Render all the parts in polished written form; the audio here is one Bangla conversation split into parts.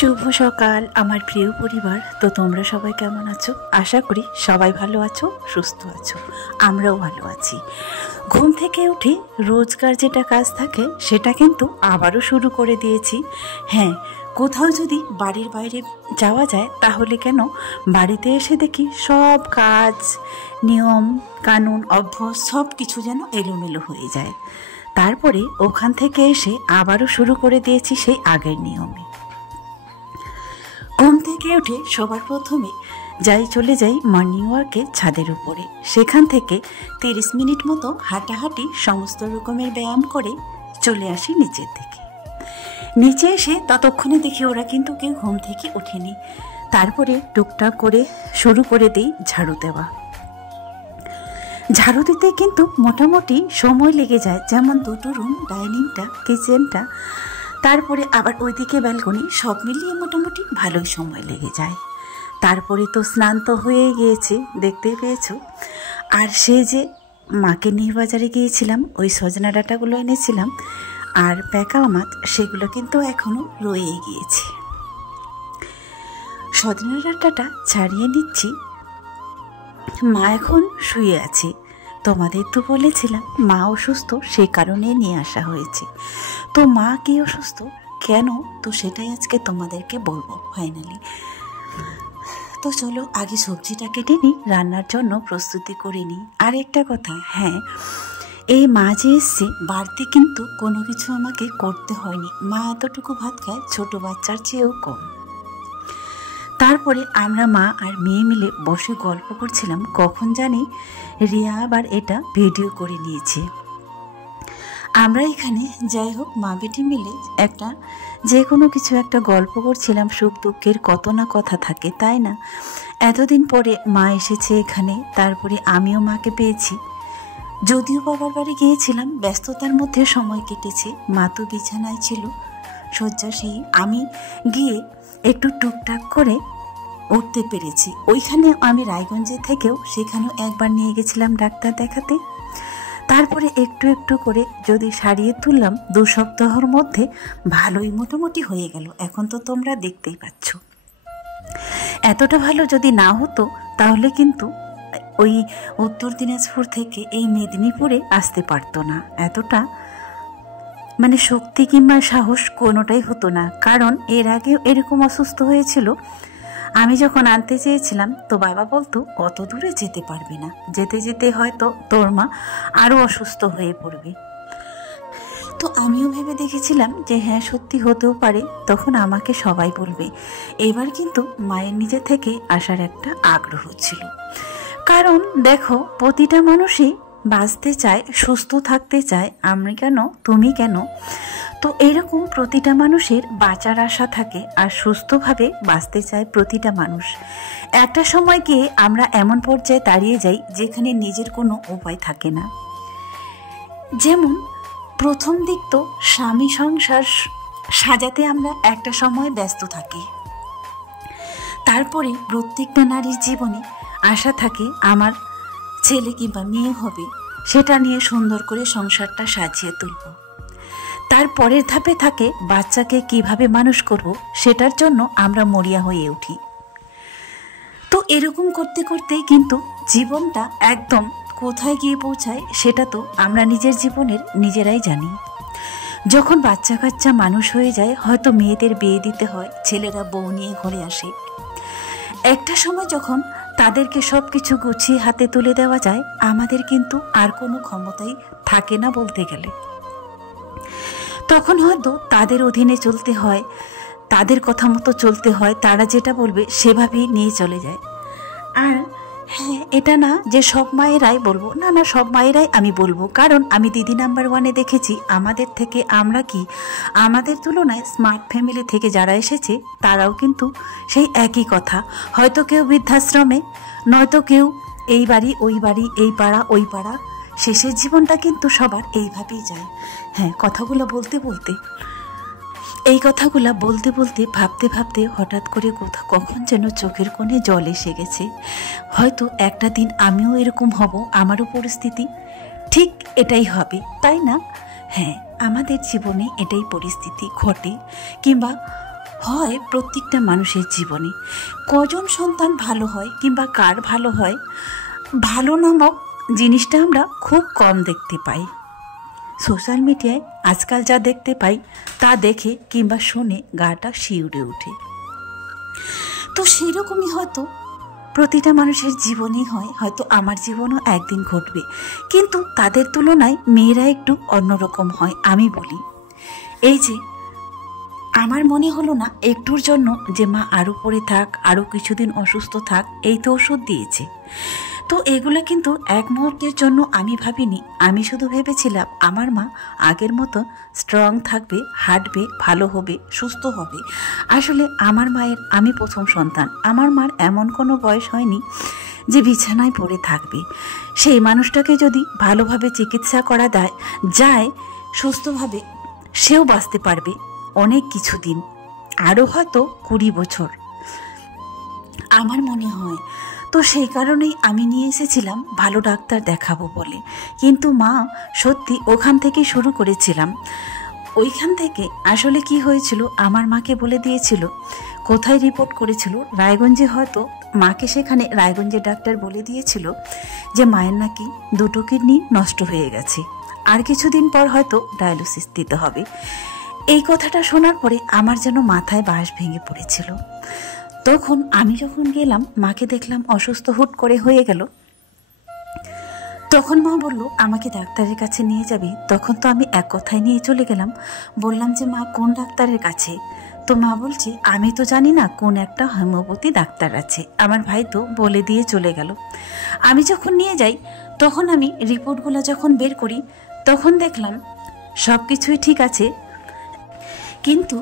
শুভ সকাল আমার প্রিয় পরিবার। তো তোমরা সবাই কেমন আছো? আশা করি সবাই ভালো আছো, সুস্থ আছো। আমরাও ভালো আছি। ঘুম থেকে উঠে রোজকার যেটা কাজ থাকে সেটা কিন্তু আবারও শুরু করে দিয়েছি। হ্যাঁ, কোথাও যদি বাড়ির বাইরে যাওয়া যায় তাহলে কেন বাড়িতে এসে দেখি সব কাজ, নিয়ম কানুন, অভ্যাস সব কিছু যেন এলোমেলো হয়ে যায়। তারপরে ওখান থেকে এসে আবারও শুরু করে দিয়েছি সেই আগের নিয়মে। ঘুম থেকে উঠে সবার প্রথমে চলে যাই মর্নিং ওয়ার্কে ছাদের উপরে। সেখান থেকে 30 মিনিট মতো হাঁটাহাঁটি সমস্ত রকমের ব্যায়াম করে চলে আসি নিচের দিকে। নিচে এসে ততক্ষণে দেখি ওরা কিন্তু কেউ ঘুম থেকে ওঠেনি। তারপরে টুকটাক করে শুরু করে দিই ঝাড়ু দেওয়া। ঝাড়ু দিতে কিন্তু মোটামুটি সময় লেগে যায়, যেমন দুটো রুম, ডাইনিংটা, কিচেনটা, তারপরে আবার ওইদিকে ব্যালকনি, সব মিলিয়ে মোটামুটি ভালোই সময় লেগে যায়। তারপরে তো স্নান তো হয়ে গিয়েছে, দেখতেই পেয়েছো। আর সে যে মাকে নিয়ে বাজারে গিয়েছিলাম, ওই সজনা ডাঁটাগুলো এনেছিলাম আর প্যাকা মাছ, সেগুলো কিন্তু এখনও রয়ে গিয়েছে। সজনা ডাঁটাটা ছাড়িয়ে নিচ্ছি। মা এখন শুয়ে আছে। তোমাদের তো বলেছিলাম মা অসুস্থ, সেই কারণে নিয়ে আসা হয়েছে। তো মা কি অসুস্থ কেন, তো সেটাই আজকে তোমাদেরকে বলবো ফাইনালি। তো চলো আগে সবজিটা কেটে নিই, রান্নার জন্য প্রস্তুতি করে নিই। আর একটা কথা, হ্যাঁ, এই মা যে এসছে বাড়িতে কিন্তু কোনো কিছু আমাকে করতে হয়নি। মা এতটুকু ভাত খায়, ছোট বাচ্চার চেয়েও কম। তারপরে আমরা মা আর মেয়ে মিলে বসে গল্প করছিলাম, কখন জানি রিয়া আবার এটা ভিডিও করে নিয়েছে। আমরা এখানে যাই হোক মা বেটি মিলে একটা যে কোনো কিছু একটা গল্প করছিলাম। সুখ দুঃখের কত না কথা থাকে, তাই না? এতদিন পরে মা এসেছে এখানে, তারপরে আমিও মাকে পেয়েছি। যদিও বাবার বাড়ি গিয়েছিলাম, ব্যস্ততার মধ্যে সময় কেটেছে। মা তো বিছানায় ছিল শয্যাশায়ী, আমি গিয়ে একটু টুকটাক করে উঠতে পেরেছি। ওইখানে আমি রায়গঞ্জে থেকেও সেখানেও একবার নিয়ে গেছিলাম ডাক্তার দেখাতে। তারপরে একটু একটু করে যদি সারিয়ে তুললাম, 2 সপ্তাহের মধ্যে ভালোই মোটামুটি হয়ে গেল। এখন তো তোমরা দেখতেই পাচ্ছ। এতটা ভালো যদি না হতো তাহলে কিন্তু ওই উত্তর দিনাজপুর থেকে এই মেদিনীপুরে আসতে পারতো না। এতটা মানে শক্তি কিংবা সাহস কোনোটাই হতো না, কারণ এর আগেও এরকম অসুস্থ হয়েছিল। আমি যখন আনতে চেয়েছিলাম তো বাবা বলতো অত দূরে যেতে পারবে না, যেতে যেতে হয়তো তোর মা আরও অসুস্থ হয়ে পড়বে। তো আমিও ভেবে দেখেছিলাম যে হ্যাঁ সত্যি হতেও পারে, তখন আমাকে সবাই বলবে। এবার কিন্তু মায়ের নিজে থেকে আসার একটা আগ্রহ ছিল, কারণ দেখো প্রতিটা মানুষই বাঁচতে চায়, সুস্থ থাকতে চায়। আমি কেন, তুমি কেন? তো এরকম প্রতিটা মানুষের বাঁচার আশা থাকে আর সুস্থভাবে বাঁচতে চায় প্রতিটা মানুষ। একটা সময় গিয়ে আমরা এমন পর্যায়ে দাঁড়িয়ে যাই যেখানে নিজের কোনো উপায় থাকে না। যেমন প্রথম দিক তো স্বামী সংসার সাজাতে আমরা একটা সময় ব্যস্ত থাকি। তারপরে প্রত্যেকটা নারীর জীবনে আশা থাকে আমার ছেলে কিংবা মেয়ে হবে, সেটা নিয়ে সুন্দর করে সংসারটা সাজিয়ে তুলব। তারপরের ধাপে থাকে বাচ্চাকে কিভাবে মানুষ করব, সেটার জন্য আমরা মরিয়া হয়ে উঠি। তো এরকম করতে করতেই কিন্তু জীবনটা একদম কোথায় গিয়ে পৌঁছায় সেটা তো আমরা নিজের জীবনের নিজেরাই জানি। যখন বাচ্চা কাচ্চা মানুষ হয়ে যায়, হয়তো মেয়েদের বিয়ে দিতে হয়, ছেলেরা বউ নিয়ে ঘরে আসে। একটা সময় যখন তাদেরকে সব কিছু গুছিয়ে হাতে তুলে দেওয়া যায়, আমাদের কিন্তু আর কোনো ক্ষমতাই থাকে না বলতে গেলে। তখন হয়তো তাদের অধীনে চলতে হয়, তাদের কথা মতো চলতে হয়, তারা যেটা বলবে সেভাবেই নিয়ে চলে যায়। আর হ্যাঁ, এটা না যে সব মায়েরাই বলবো, না না, সব মায়েরাই আমি বলবো, কারণ আমি দিদি নাম্বার 1-এ দেখেছি আমাদের থেকে আমরা কি, আমাদের তুলনায় স্মার্ট ফ্যামিলি থেকে যারা এসেছে তারাও কিন্তু সেই একই কথা। হয়তো কেউ বৃদ্ধাশ্রমে, নয়তো কেউ এই বাড়ি ওই বাড়ি, এই পাড়া ওই পাড়া, শেষের জীবনটা কিন্তু সবার এইভাবেই যায়। হ্যাঁ, কথাগুলো বলতে বলতে, এই কথাগুলা বলতে বলতে, ভাবতে ভাবতে হঠাৎ করে কখন যেন চোখের কোণে জল এসে গেছে। হয়তো একটা দিন আমিও এরকম হব, আমারও পরিস্থিতি ঠিক এটাই হবে, তাই না? হ্যাঁ, আমাদের জীবনে এটাই পরিস্থিতি ঘটে, কিংবা হয় প্রত্যেকটা মানুষের জীবনে। কজন সন্তান ভালো হয় কিংবা কার ভালো হয়, ভালো নামক জিনিসটা আমরা খুব কম দেখতে পাই। সোশ্যাল মিডিয়ায় আজকাল যা দেখতে পাই তা দেখে কিংবা শুনে গাটা শিউরে ওঠে। তো সেরকমই হয়তো প্রতিটা মানুষের জীবনেই হয়, হয়তো আমার জীবনও একদিন ঘটবে, কিন্তু তাদের তুলনায় মেয়েরা একটু অন্যরকম হয়। আমি বলি, এই যে আমার মনে হলো না একটুর জন্য যে মা আরও পড়ে থাক, আরও কিছুদিন অসুস্থ থাক, এই তো ওষুধ দিয়েছে। তো এগুলো কিন্তু এক মুহূর্তের জন্য আমি ভাবিনি। আমি শুধু ভেবেছিলাম আমার মা আগের মতো স্ট্রং থাকবে, হাঁটবে, ভালো হবে, সুস্থ হবে। আসলে আমার মায়ের, আমি প্রথম সন্তান, আমার মার এমন কোনো বয়স হয়নি যে বিছানায় পড়ে থাকবে। সেই মানুষটাকে যদি ভালোভাবে চিকিৎসা করা যায় সুস্থভাবে, সেও বাঁচতে পারবে অনেক কিছুদিন, আরও হয়তো 20 বছর আমার মনে হয়। তো সেই কারণেই আমি নিয়ে এসেছিলাম ভালো ডাক্তার দেখাবো বলে। কিন্তু মা সত্যি ওখান থেকে শুরু করেছিলাম। ওইখান থেকে আসলে কি হয়েছিল, আমার মাকে বলে দিয়েছিল কোথায় রিপোর্ট করেছিল, রায়গঞ্জে। হয়তো মাকে সেখানে রায়গঞ্জের ডাক্তার বলে দিয়েছিল যে মায়ের নাকি 2টো কিডনি নষ্ট হয়ে গেছে, আর কিছুদিন পর হয়তো ডায়ালিসিস দিতে হবে। এই কথাটা শোনার পরে আমার যেন মাথায় বাঁশ ভেঙে পড়েছিল। তখন আমি যখন গেলাম, মাকে দেখলাম অসুস্থ হুট করে হয়ে গেল। তখন মা বলল আমাকে ডাক্তারের কাছে নিয়ে যাবি। তখন তো আমি এক কথায় নিয়ে চলে গেলাম, বললাম যে মা কোন ডাক্তারের কাছে? তো মা বলছে আমি তো জানি না, কোন একটা হোমিওপ্যাথি ডাক্তার আছে, আমার ভাই তো বলে দিয়ে চলে গেল। আমি যখন নিয়ে যাই, তখন আমি রিপোর্টগুলো যখন বের করি, তখন দেখলাম সব কিছুই ঠিক আছে, কিন্তু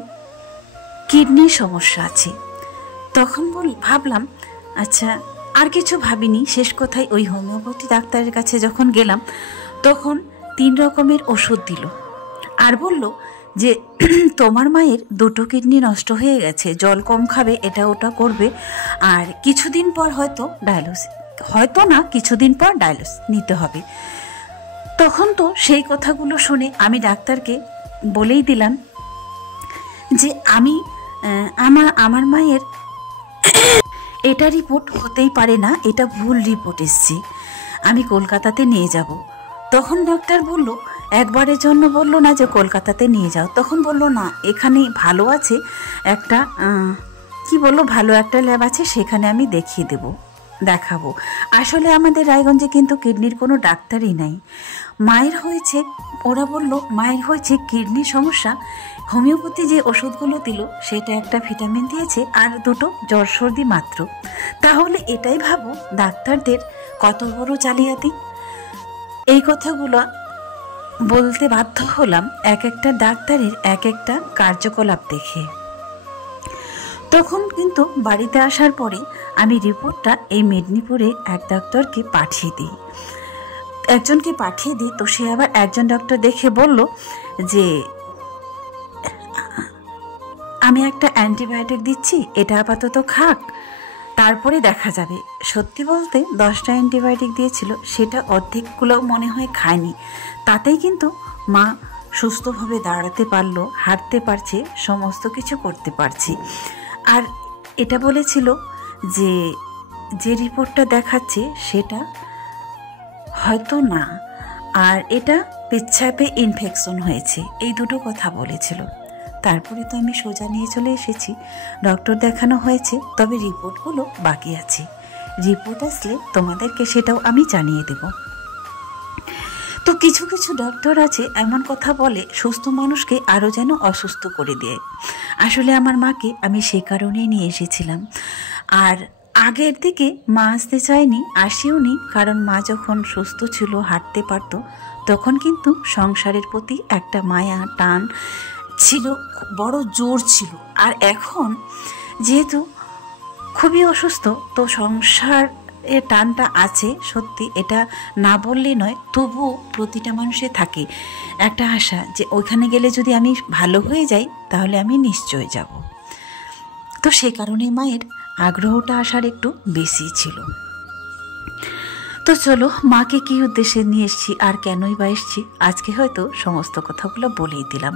কিডনির সমস্যা আছে। তখন ভাবলাম আচ্ছা, আর কিছু ভাবিনি। শেষ কথায় ওই হোমিওপ্যাথি ডাক্তারের কাছে যখন গেলাম, তখন 3 রকমের ওষুধ দিল, আর বলল যে তোমার মায়ের 2টো কিডনি নষ্ট হয়ে গেছে, জল কম খাবে, এটা ওটা করবে, আর কিছুদিন পর হয়তো ডায়ালিসিস, হয়তো না কিছুদিন পর ডায়ালিসিস নিতে হবে। তখন তো সেই কথাগুলো শুনে আমি ডাক্তারকে বলেই দিলাম যে আমি আমার মায়ের এটা রিপোর্ট হতেই পারে না, এটা ভুল রিপোর্ট এসছে, আমি কলকাতাতে নিয়ে যাব। তখন ডাক্তার বলল, একবারের জন্য বলল না যে কলকাতাতে নিয়ে যাও, তখন বলল না, এখানে ভালো আছে একটা, কি বললো, ভালো একটা ল্যাব আছে, সেখানে আমি দেখাবো। আসলে আমাদের রায়গঞ্জে কিন্তু কিডনির কোনো ডাক্তারই নাই। মায়ের হয়েছে, ওরা বলল মায়ের হয়েছে কিডনির সমস্যা, হোমিওপ্যাথি যে ওষুধগুলো দিল সেটা একটা ভিটামিন দিয়েছে আর 2টো জ্বর সর্দি মাত্র। তাহলে এটাই ভাবো ডাক্তারদের কত বড় জালিয়াতি। এই কথাগুলো বলতে বাধ্য হলাম এক একটা ডাক্তারের এক একটা কার্যকলাপ দেখে। তখন কিন্তু বাড়িতে আসার পরে আমি রিপোর্টটা এই মেদিনীপুরে এক ডাক্তারকে পাঠিয়ে দিই, একজনকে পাঠিয়ে দিই। তো সে আবার একজন ডক্টর দেখে বলল যে আমি একটা অ্যান্টিবায়োটিক দিচ্ছি, এটা আপাতত খাক, তারপরে দেখা যাবে। সত্যি বলতে 10টা অ্যান্টিবায়োটিক দিয়েছিল, সেটা অর্ধেকগুলো মনে হয় খায়নি। তাতেই কিন্তু মা সুস্থভাবে দাঁড়াতে পারলো, হাঁটতে পারছে, সমস্ত কিছু করতে পারছি। আর এটা বলেছিল যে রিপোর্টটা দেখাচ্ছে সেটা হয়তো না, আর এটা পেচ্ছাপে ইনফেকশন হয়েছে, এই 2টো কথা বলেছিল। তারপরে তো আমি সোজা নিয়ে চলে এসেছি, ডক্টর দেখানো হয়েছে, তবে রিপোর্টগুলো বাকি আছে। রিপোর্ট আসলে তোমাদেরকে সেটাও আমি জানিয়ে দেব। তো কিছু কিছু ডক্টর আছে এমন কথা বলে সুস্থ মানুষকে আরও যেন অসুস্থ করে দেয়। আসলে আমার মাকে আমি সে কারণেই নিয়ে এসেছিলাম। আর আগের দিকে মা আসতে চায়নি, আসেওনি, কারণ মা যখন সুস্থ ছিল, হাঁটতে পারত, তখন কিন্তু সংসারের প্রতি একটা মায়া টান ছিল, বড় জোর ছিল। আর এখন যেহেতু খুবই অসুস্থ, তো সংসারের টানটা আছে, সত্যি এটা না বললে নয়। তবুও প্রতিটা মানুষের থাকে একটা আশা যে ওইখানে গেলে যদি আমি ভালো হয়ে যাই তাহলে আমি নিশ্চয় যাব। তো সে কারণে মায়ের আগ্রহটা আসার একটু বেশি ছিল। তো চলো, মাকে কি উদ্দেশ্যে নিয়ে এসেছি আর কেনই বা এসেছি, আজকে হয়তো সমস্ত কথাগুলো বলেই দিলাম।